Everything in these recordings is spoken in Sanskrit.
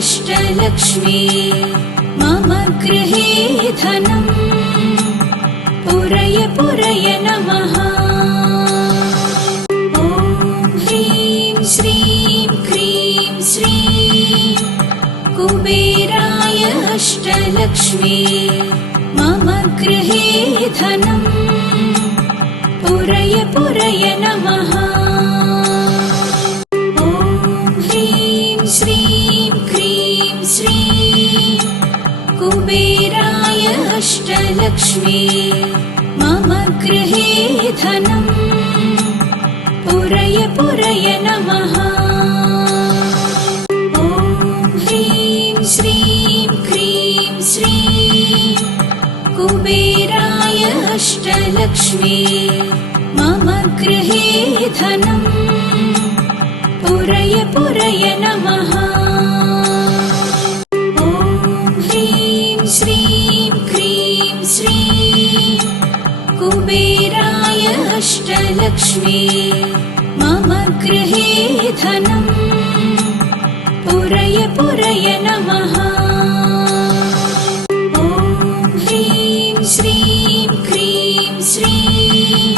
अष्टलक्ष्मी मम गृहे धनं पुरय पुरय नमः। ॐ ह्रीं श्रीं क्रीं श्रीं कुबेराय अष्टलक्ष्मी मम गृहे धनं पुरय पुरय नमः। ॐ ह्रीं श्रीं क्रीं श्रीं कुबेराय अष्टलक्ष्मी मम गृहे धनं पुरय पुरय नमः। ॐ ह्रीं श्रीं क्रीं श्रीं कुबेराय अष्टलक्ष्मी मम गृहे धनं पुरय पुरय नमः। ॐ ह्रीं श्रीं क्रीं श्रीं कुबेराय अष्टलक्ष्मी मम गृहे धनं पुरय पुरय नमः। ॐ ह्रीं श्रीं क्रीं श्रीं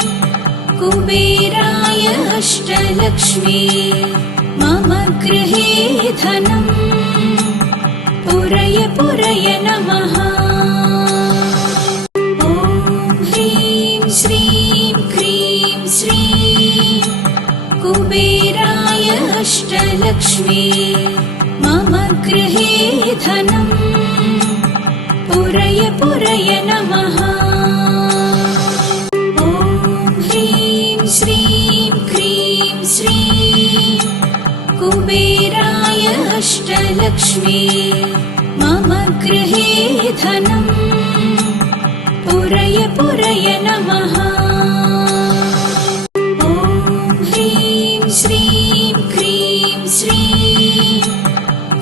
कुबेराय अष्टलक्ष्मी मम गृहे धनं पुरय पुरय नमः। ॐ ह्रीं श्रीं क्रीं श्रीं कुबेराय अष्टलक्ष्मी मम गृहे धनं पुरय पुरय नमः। ॐ ह्रीं श्रीं क्रीं श्रीं कुबेराय अष्टलक्ष्मी मम गृहे धनं पुरय पुरय नमः। ॐ ह्रीं श्रीं क्रीं श्रीं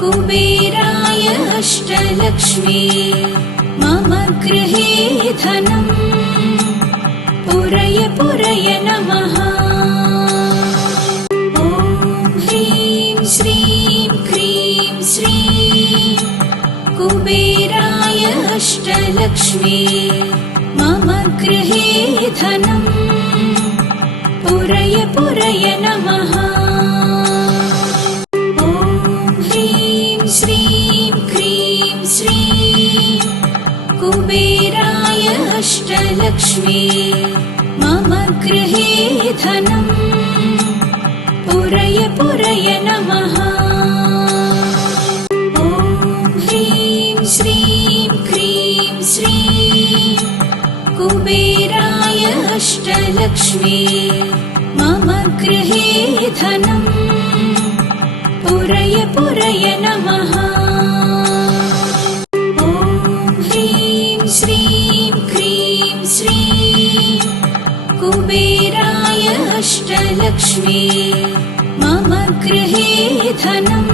कुबेराय अष्टलक्ष्मी मम गृहे धनं पुरय पुरय नमः। ॐ ह्रीं श्रीं क्रीं श्रीं कुबेराय अष्टलक्ष्मी मम गृहे धनं पुरय पुरय नमः। ॐ ह्रीं श्रीं क्रीं श्रीं कुबेराय अष्टलक्ष्मी मम गृहे धनं पुरय पुरय नमः। ॐ ह्रीं श्रीं क्रीं श्रीं कुबेराय अष्टलक्ष्मी मम गृहे धनं पुरय पुरय नमः। ॐ ह्रीं श्रीं क्रीं श्रीं कुबेराय अष्टलक्ष्मी मम गृहे धनं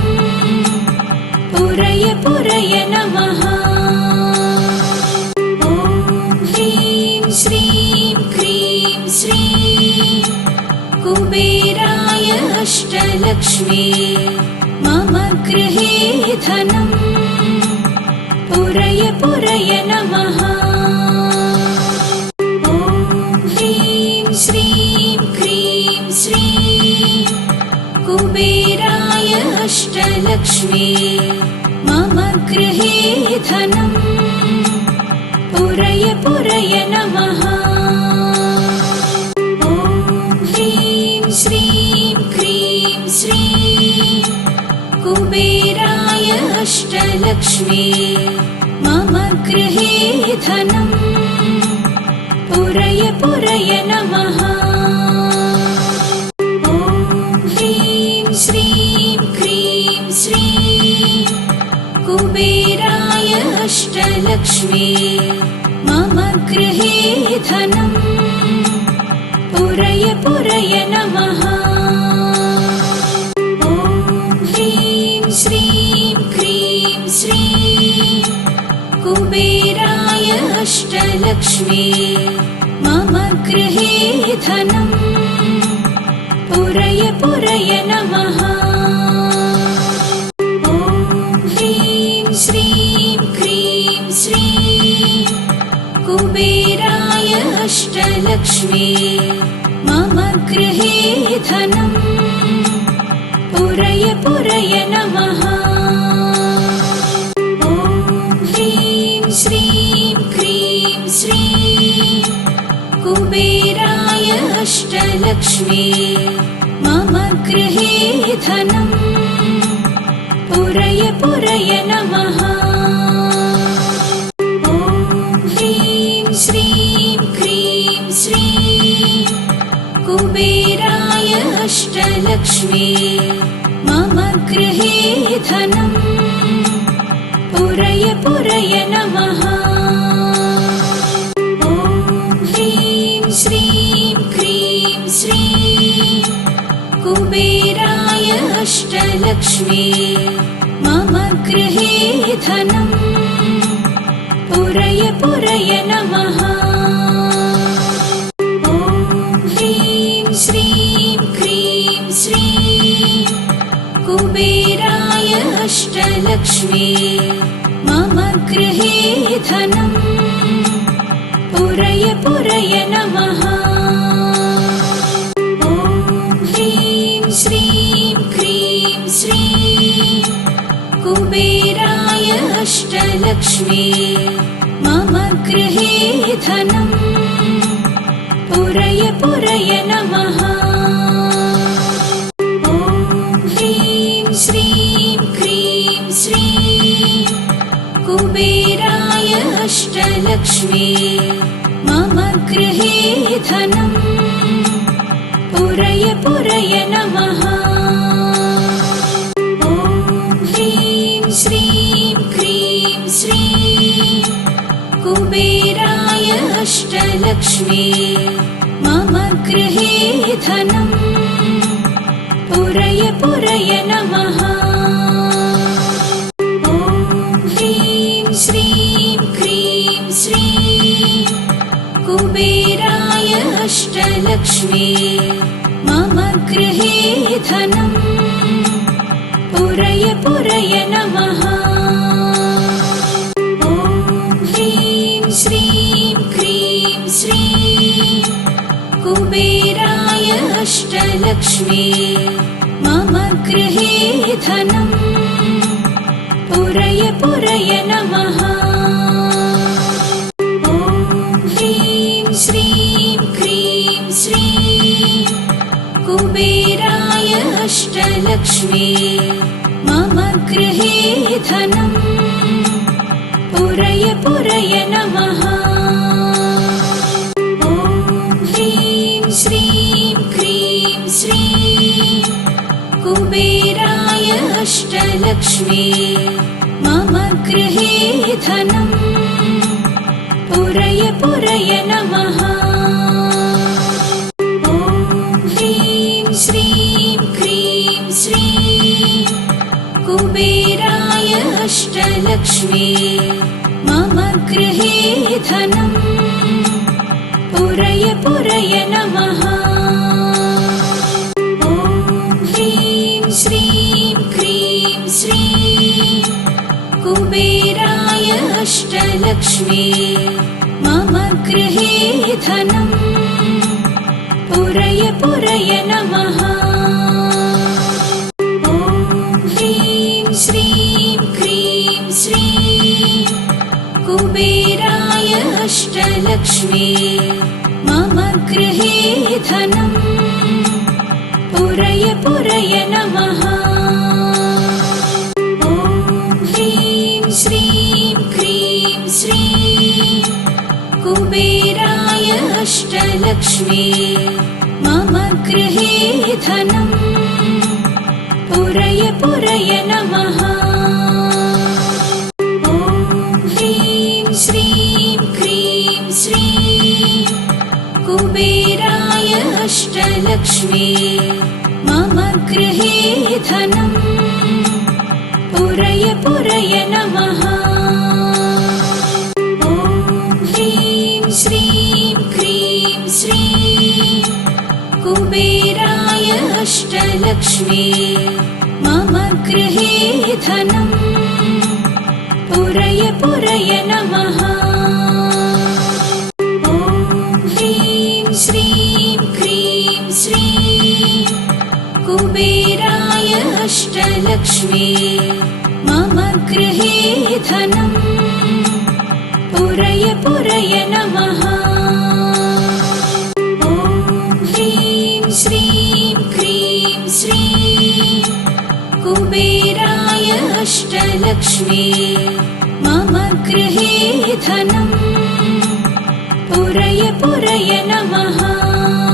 पुरय पुरय नमः। ॐ ह्रीं श्रीं क्रीं श्रीं कुबेराय अष्टलक्ष्मी मम गृहे धनं पुरय पुरय नमः। ॐ ह्रीं श्रीं क्रीं श्रीं कुबेराय अष्टलक्ष्मी मम गृहे धनं पुरय पुरय नमः। ॐ ह्रीं श्रीं क्रीं श्रीं कुबेराय अष्टलक्ष्मी मम गृहे धनं पुरय पुरय नमः। ॐ ह्रीं श्रीं क्रीं श्रीं कुबेराय अष्टलक्ष्मी मम गृहे धनं पुरय पुरय नमः। ॐ ह्रीं श्रीं क्रीं श्रीं कुबेराय अष्टलक्ष्मी मम गृहे धनं पुरय पुरय नमः। ॐ अष्टलक्ष्मी मम गृहे धनम् पुरय पुरय नमः। ॐ ह्रीं श्रीं क्रीं श्रीं कुबेराय अष्टलक्ष्मी मम गृहे धनम् पुरय पुरय नमः। ॐ ह्रीं श्रीं क्रीं श्रीं कुबेराय अष्टलक्ष्मी मम गृहे धनम् पुरय पुरय नमः। ॐ ह्रीं श्रीं क्रीं श्रीं कुबेराय अष्टलक्ष्मी मम गृहे धनम् पुरय पुरय नमः। ॐ ह्रीं श्रीं क्रीं श्रीं कुबेराय अष्टलक्ष्मी मम गृहे धनम् पुरय पुरय नमः। ॐ ह्रीं श्रीं क्रीं श्रीं कुबेराय अष्टलक्ष्मी मम गृहे धनम् पुरय पुरय नमः। ॐ ह्रीं श्रीं क्रीं श्रीं कुबेराय अष्टलक्ष्मी मम गृहे धनम् पुरय पुरय नमः। ॐ ह्रीं श्रीं क्रीं श्रीं कुबेराय अष्टलक्ष्मी मम गृहे धनम् पुरय पुरय नमः। ॐ ह्रीं श्रीं क्रीं श्रीं कुबेराय अष्टलक्ष्मी मम गृहे धनम् पुरय पुरय नमः। ॐ ह्रीं श्रीं क्रीं श्रीं कुबेराय अष्टलक्ष्मी मम गृहे धनम् पुरय पुरय नमः। ॐ ह्रीं श्रीं क्रीं श्रीं कुबेराय अष्टलक्ष्मी मम गृहे धनम् पुरय पुरय नमः। ॐ ह्रीं श्रीं क्रीं श्रीं कुबेराय अष्टलक्ष्मी मम गृहे धनम् पुरय पुरय नमः। ॐ ह्रीं श्रीं क्रीं श्रीं कुबेराय अष्टलक्ष्मी मम गृहे धनम् पुरय पुरय नमः। ॐ ह्रीं श्रीं क्रीं श्रीं कुबेराय अष्टलक्ष्मी मम गृहे धनम् पुरय पुरय नमः। ॐ ह्रीं श्रीं क्रीं श्रीं कुबेराय अष्टलक्ष्मी मम गृहे धनम् पुरय पुरय नमः। ॐ ह्रीं श्रीं क्रीं श्रीं कुबेराय अष्टलक्ष्मी मम गृहे धनम् पुरय पुरय नमः। ॐ ह्रीं श्रीं क्रीं श्रीं कुबेराय अष्टलक्ष्मी मम गृहे धनम् पुरय पुरय नमः। ॐ ह्रीं श्रीं क्रीं श्रीं कुबेराय अष्टलक्ष्मी मम गृहे धनम् पुरय पुरय नमः। ॐ ह्रीं इष्टलक्ष्मी मम गृहे धनम् पुरय पुरय नमः। ॐ ह्रीं श्रीं क्रीं श्रीं कुबेराय अष्टलक्ष्मी मम गृहे धनम् पुरय पुरय नमः।